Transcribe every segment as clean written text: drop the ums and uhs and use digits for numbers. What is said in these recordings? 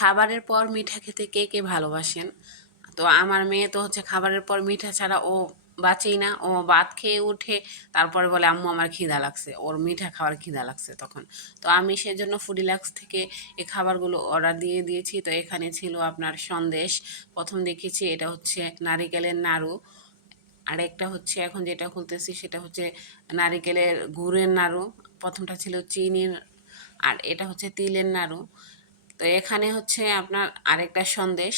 খাবারের পর মিঠা খেতে কে কে ভালোবাসেন? তো আমার মেয়ে তো হচ্ছে খাবারের পর মিঠা ছাড়া ও বাঁচেই না। ও ভাত খেয়ে উঠে তারপরে বলে আম্মু আমার খিদা লাগছে, ওর মিঠা খাওয়ার খিদা লাগছে তখন। তো আমি সেজন্য ফুডিলাক্স থেকে এই খাবারগুলো অর্ডার দিয়ে দিয়েছি। তো এখানে ছিল আপনার সন্দেশ, প্রথম দেখেছি এটা হচ্ছে নারিকেলের নাড়ু, আরেকটা হচ্ছে এখন যেটা খুলতেছি সেটা হচ্ছে নারিকেলের গুড়ের নাড়ু, প্রথমটা ছিল চিনির, আর এটা হচ্ছে তিলের নাড়ু। তো এখানে হচ্ছে আপনার আরেকটা সন্দেশ।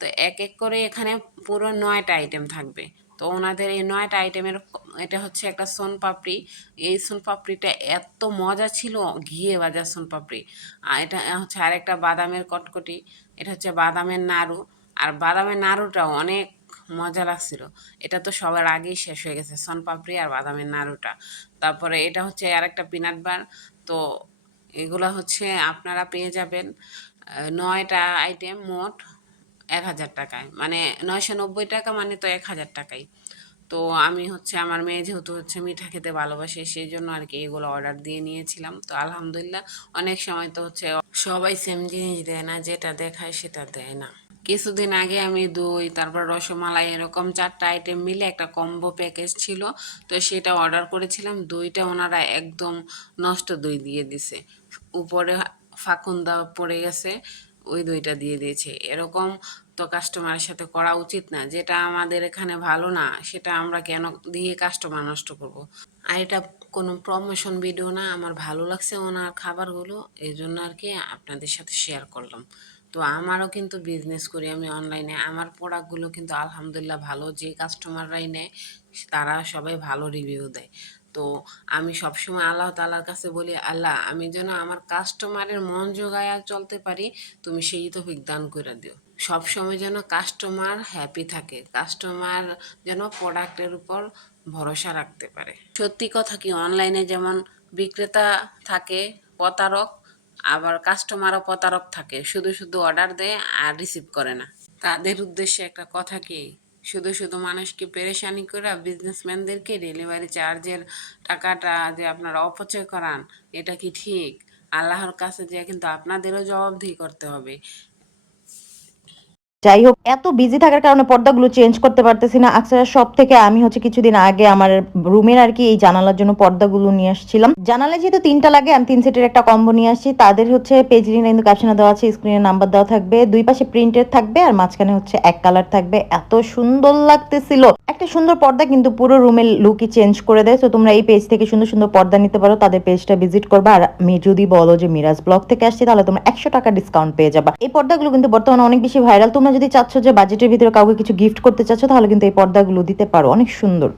তো এক এক করে এখানে পুরো 9টা আইটেম থাকবে। তো ওনাদের এই 9টা আইটেমের এটা হচ্ছে একটা সোনপাপড়ি। এই সোনপাপড়িটা এত মজা ছিল, ঘিয়ে ভাজা সোনপাপড়ি। আর এটা হচ্ছে আরেকটা বাদামের কটকটি, এটা হচ্ছে বাদামের নাড়ু। আর বাদামের নাড়ুটাও অনেক মজা লাগছিল। এটা তো সবার আগেই শেষ হয়ে গেছে, সোনপাপড়ি আর বাদামের নাড়ুটা। তারপরে এটা হচ্ছে আরেকটা পিনাট বার। তো এগুলা হচ্ছে আপনারা পেয়ে যাবেন 9টা আইটেম মোট 1000 টাকায়, মানে 990 টাকা, মানে তো 1000 টাকাই। তো আমি হচ্ছে আমার মেয়ে যেহেতু হচ্ছে মিঠা খেতে ভালোবাসে সেই জন্য আর কি এগুলো অর্ডার দিয়ে নিয়েছিলাম। তো আলহামদুলিল্লাহ, অনেক সময় তো হচ্ছে সবাই সেম জিনিস দেয় না, যেটা দেখায় সেটা দেয় না। কিছুদিন আগে আমি দই, তারপর রসমালাই, এরকম 4টা আইটেম মিলে একটা কম্বো প্যাকেজ ছিল। তো সেটা অর্ডার করেছিলাম। দইটা ওনারা একদম নষ্ট দই দিয়ে দিছে, উপরে ফাকুন্দা পড়ে গেছে, ওই দইটা দিয়ে দিয়েছে। এরকম তো কাস্টমারের সাথে করা উচিত না। যেটা আমাদের এখানে ভালো না সেটা আমরা কেন দিয়ে কাস্টমার নষ্ট করব। আর এটা কোনো প্রমোশন ভিডিও না, আমার ভালো লাগছে ওনার খাবারগুলো, এই জন্য আর কি আপনাদের সাথে শেয়ার করলাম। তো আমারও কিন্তু বিজনেস করি আমি অনলাইনে, আমার প্রোডাক্টগুলো কিন্তু আলহামদুলিল্লাহ ভালো, যে কাস্টমাররাই নেয় তারা সবাই ভালো রিভিউ দেয়। তো আমি সবসময় আল্লাহ তাআলার কাছে বলি, আল্লাহ আমি যেন আমার কাস্টমারের মন জোগায়া চলতে পারি, তুমি সেই তৌফিক দান করে দিও। সবসময় যেন কাস্টমার হ্যাপি থাকে, কাস্টমার যেন প্রোডাক্টের উপর ভরসা রাখতে পারে। সত্যি কথা কি, অনলাইনে যেমন বিক্রেতা থাকে প্রতারক, আবার কাস্টমারও প্রতারক থাকে, শুধু শুধু অর্ডার দেয় আর রিসিভ করে না। তাদের উদ্দেশ্যে একটা কথা কি, শুধু শুধু মানুষকে পেরেশানি করে বিজনেসম্যানদেরকে ডেলিভারি চার্জের টাকাটা যে আপনারা অপচয় করান, এটা কি ঠিক? আল্লাহর কাছে যে কিন্তু আপনাদেরও জবাবদিহি করতে হবে। যাই হোক, এত বিজি থাকার কারণে পর্দাগুলো চেঞ্জ করতে পারতেছি না। আকসারা শপ থেকে আমি হচ্ছে কিছুদিন আগে আমার রুমের আর কি এই জানালার জন্য পর্দাগুলো নিয়ে আসছিলাম। জানালায় যেহেতু 3টা লাগে, আমি 3 সেটের একটা কম্বো নিয়ে আসছি। তাদের হচ্ছে পেজ লিঙ্ক কিন্তু ক্যাপশনে দেওয়া আছে, স্ক্রিনে নাম্বার দেওয়া থাকবে, দুই পাশে প্রিন্টেড থাকবে আর মাঝখানে হচ্ছে এক কালার থাকবে। এত সুন্দর লাগতেছিল। একটা সুন্দর পর্দা কিন্তু পুরো রুমের লুকই চেঞ্জ করে দেয়। তো তোমরা এই পেজ থেকে সুন্দর সুন্দর পর্দা নিতে পারো, তাদের পেজটা ভিজিট করবা। আর আমি যদি বলো যে মিরাজ ব্লগ থেকে আসছি, তাহলে তোমরা 100 টাকা ডিসকাউন্ট পেয়ে যাবা। এই পর্দাগুলো কিন্তু বর্তমানে অনেক বেশি ভাইরাল। তোমরা যদি চাচ্ছ যে বাজেটের ভিতরে কাউকে কিছু গিফট করতে চাচ্ছ, তাহলে কিন্তু এই পর্দাগুলো দিতে পারো, অনেক সুন্দর।